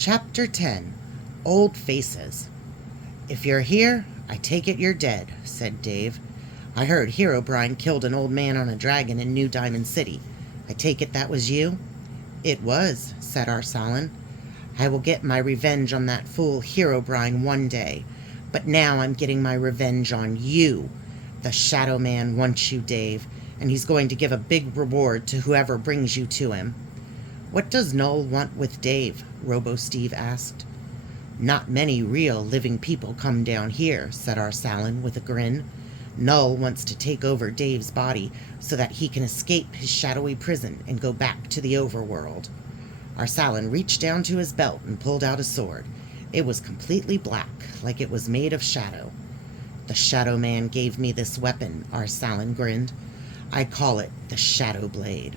Chapter 10. Old Faces. "If you're here, I take it you're dead," said Dave. "I heard Herobrine killed an old man on a dragon in New Diamond City. I take it that was you?" "It was," said Arsalan. "I will get my revenge on that fool Herobrine one day. But now I'm getting my revenge on you. The Shadow Man wants you, Dave, and he's going to give a big reward to whoever brings you to him." "What does Null want with Dave?" Robo-Steve asked. "Not many real living people come down here," said Arsalan with a grin. "Null wants to take over Dave's body so that he can escape his shadowy prison and go back to the overworld." Arsalan reached down to his belt and pulled out a sword. It was completely black, like it was made of shadow. "The Shadow Man gave me this weapon," Arsalan grinned. "I call it the Shadow Blade."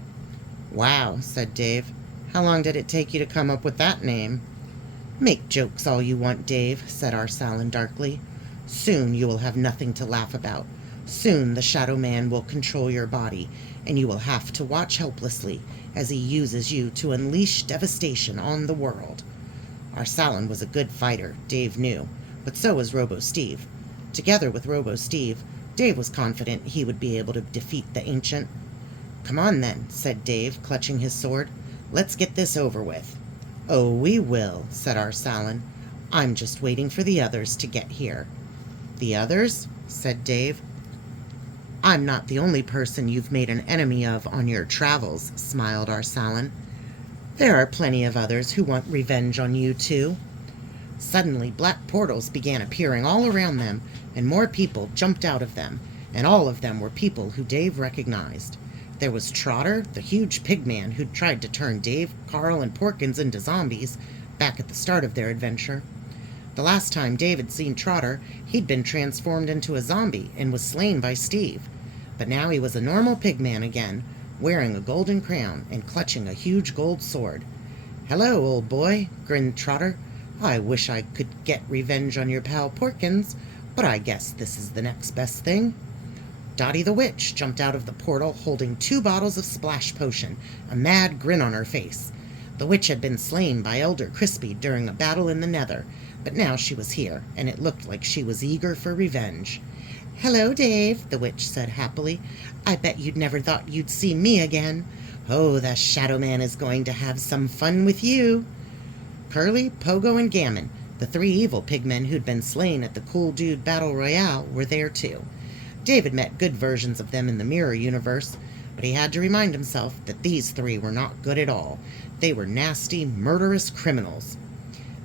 "Wow," said Dave. "How long did it take you to come up with that name?" "Make jokes all you want, Dave," said Arsalan darkly. "Soon you will have nothing to laugh about. Soon the Shadow Man will control your body, and you will have to watch helplessly as he uses you to unleash devastation on the world." Arsalan was a good fighter, Dave knew, but so was Robo-Steve. Together with Robo-Steve, Dave was confident he would be able to defeat the Ancient. "Come on then," said Dave, clutching his sword. "Let's get this over with." "Oh, we will," said Arsalan. "I'm just waiting for the others to get here." "The others?" said Dave. "I'm not the only person you've made an enemy of on your travels," smiled Arsalan. "There are plenty of others who want revenge on you, too." Suddenly, black portals began appearing all around them, and more people jumped out of them, and all of them were people who Dave recognized. There was Trotter, the huge pigman who'd tried to turn Dave, Carl, and Porkins into zombies back at the start of their adventure. The last time Dave had seen Trotter, he'd been transformed into a zombie and was slain by Steve. But now he was a normal pigman again, wearing a golden crown and clutching a huge gold sword. "Hello, old boy," grinned Trotter. "I wish I could get revenge on your pal Porkins, but I guess this is the next best thing." Dottie the Witch jumped out of the portal holding 2 bottles of Splash Potion, a mad grin on her face. The witch had been slain by Elder Crispy during a battle in the Nether, but now she was here, and it looked like she was eager for revenge. "Hello, Dave," the witch said happily. "I bet you'd never thought you'd see me again. Oh, the Shadow Man is going to have some fun with you." Curly, Pogo, and Gammon, the 3 evil pigmen who'd been slain at the Cool Dude Battle Royale, were there too. David met good versions of them in the Mirror Universe, but he had to remind himself that these 3 were not good at all. They were nasty, murderous criminals.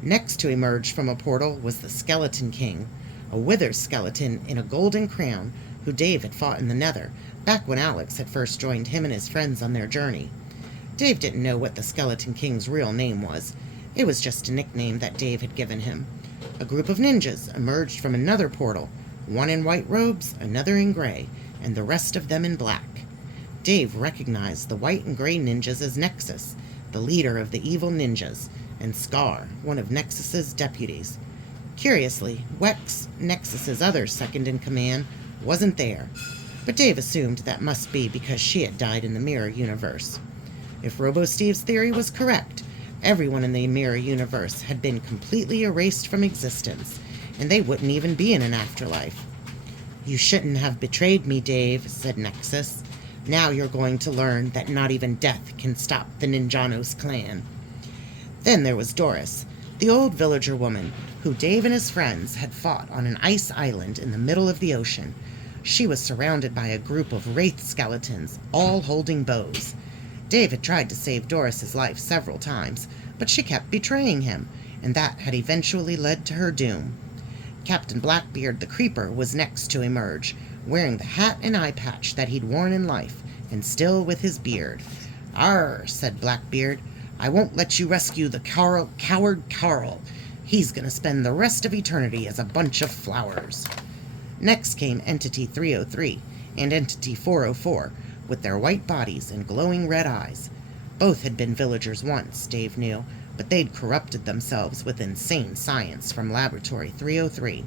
Next to emerge from a portal was the Skeleton King, a wither skeleton in a golden crown who Dave had fought in the Nether, back when Alex had first joined him and his friends on their journey. Dave didn't know what the Skeleton King's real name was. It was just a nickname that Dave had given him. A group of ninjas emerged from another portal, one in white robes, another in gray, and the rest of them in black. Dave recognized the white and gray ninjas as Nexus, the leader of the evil ninjas, and Scar, one of Nexus's deputies. Curiously, Wex, Nexus's other second-in-command, wasn't there, but Dave assumed that must be because she had died in the Mirror Universe. If Robo-Steve's theory was correct, everyone in the Mirror Universe had been completely erased from existence, and they wouldn't even be in an afterlife. "You shouldn't have betrayed me, Dave," said Nexus. "Now you're going to learn that not even death can stop the Ninjanos clan." Then there was Doris, the old villager woman who Dave and his friends had fought on an ice island in the middle of the ocean. She was surrounded by a group of wraith skeletons, all holding bows. Dave had tried to save Doris's life several times, but she kept betraying him, and that had eventually led to her doom. Captain Blackbeard the Creeper was next to emerge, wearing the hat and eye patch that he'd worn in life, and still with his beard. "Arr," said Blackbeard, "I won't let you rescue the coward Carl. He's gonna spend the rest of eternity as a bunch of flowers." Next came Entity 303 and Entity 404, with their white bodies and glowing red eyes. Both had been villagers once, Dave knew, but they'd corrupted themselves with insane science from Laboratory 303.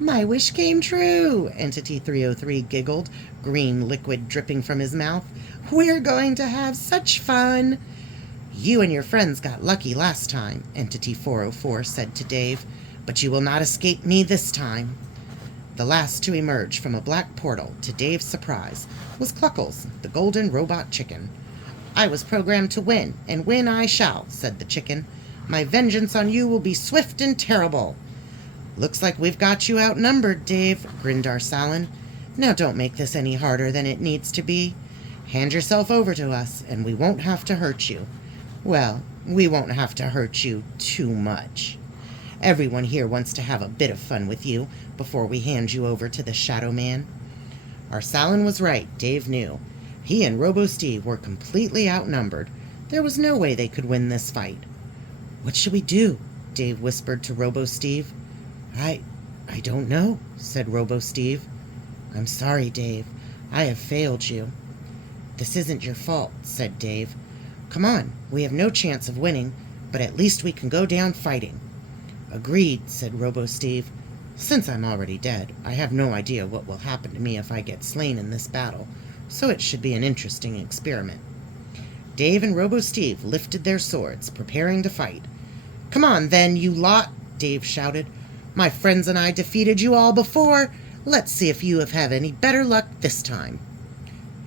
"My wish came true," Entity 303 giggled, green liquid dripping from his mouth. "We're going to have such fun." You and your friends got lucky last time, Entity 404 said to Dave, but you will not escape me this time. The last to emerge from a black portal, to Dave's surprise, was Cluckles, the golden robot chicken. I was programmed to win, and win I shall, said the chicken. My vengeance on you will be swift and terrible. Looks like we've got you outnumbered, Dave, grinned Arsalan. Now don't make this any harder than it needs to be. Hand yourself over to us, and we won't have to hurt you. Well, we won't have to hurt you too much. Everyone here wants to have a bit of fun with you before we hand you over to the Shadow Man. Arsalan was right, Dave knew. He and Robo-Steve were completely outnumbered. There was no way they could win this fight. What should we do? Dave whispered to Robo-Steve. I don't know, said Robo-Steve. I'm sorry, Dave. I have failed you. This isn't your fault, said Dave. Come on, we have no chance of winning, but at least we can go down fighting. Agreed, said Robo-Steve. Since I'm already dead, I have no idea what will happen to me if I get slain in this battle, so it should be an interesting experiment. Dave and Robo-Steve lifted their swords, preparing to fight. Come on, then, you lot, Dave shouted. My friends and I defeated you all before. Let's see if you have had any better luck this time.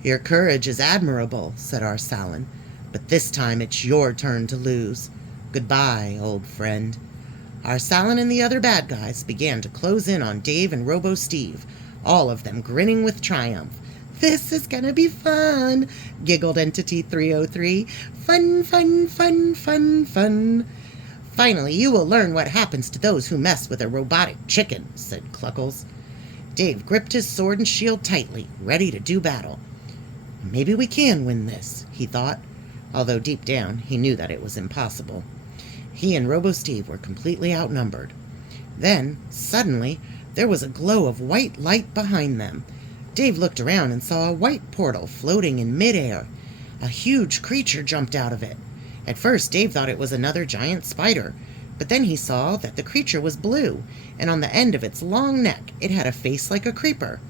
Your courage is admirable, said Arsalan, but this time it's your turn to lose. Goodbye, old friend. Arsalan and the other bad guys began to close in on Dave and Robo-Steve, all of them grinning with triumph. This is gonna be fun, giggled Entity 303. Fun, fun, fun, fun, fun. Finally, you will learn what happens to those who mess with a robotic chicken, said Cluckles. Dave gripped his sword and shield tightly, ready to do battle. Maybe we can win this, he thought, although deep down he knew that it was impossible. He and Robo-Steve were completely outnumbered. Then, suddenly, there was a glow of white light behind them. Dave looked around and saw a white portal floating in midair. A huge creature jumped out of it. At first, Dave thought it was another giant spider, but then he saw that the creature was blue, and on the end of its long neck it had a face like a creeper.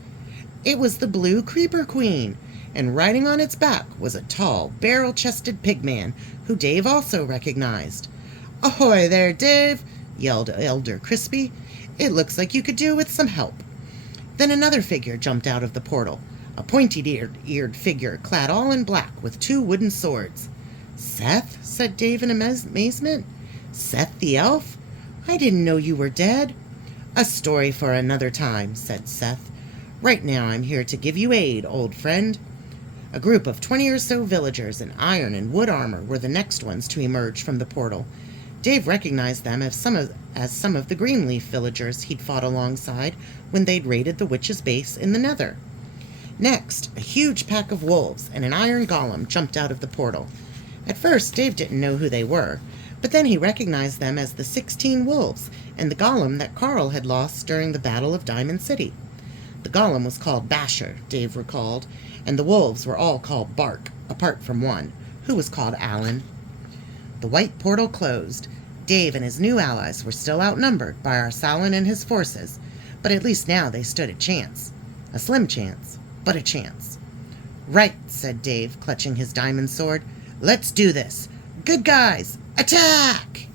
It was the Blue Creeper Queen, and riding on its back was a tall, barrel-chested pigman, who Dave also recognized. "Ahoy there, Dave!" yelled Elder Crispy. "It looks like you could do with some help." Then another figure jumped out of the portal, a pointy-eared figure clad all in black with two wooden swords. "Seth?" said Dave in amazement. "Seth the elf? I didn't know you were dead." "A story for another time," said Seth. "Right now I'm here to give you aid, old friend." A group of 20 or so villagers in iron and wood armor were the next ones to emerge from the portal. Dave recognized them as some of the Greenleaf villagers he'd fought alongside when they'd raided the witch's base in the Nether. Next, a huge pack of wolves and an iron golem jumped out of the portal. At first, Dave didn't know who they were, but then he recognized them as the 16 wolves and the golem that Carl had lost during the Battle of Diamond City. The golem was called Basher, Dave recalled, and the wolves were all called Bark, apart from one, who was called Alan. The white portal closed. Dave and his new allies were still outnumbered by Arsalan and his forces, but at least now they stood a chance. A slim chance, but a chance. "Right," said Dave, clutching his diamond sword. "Let's do this. Good guys, attack!"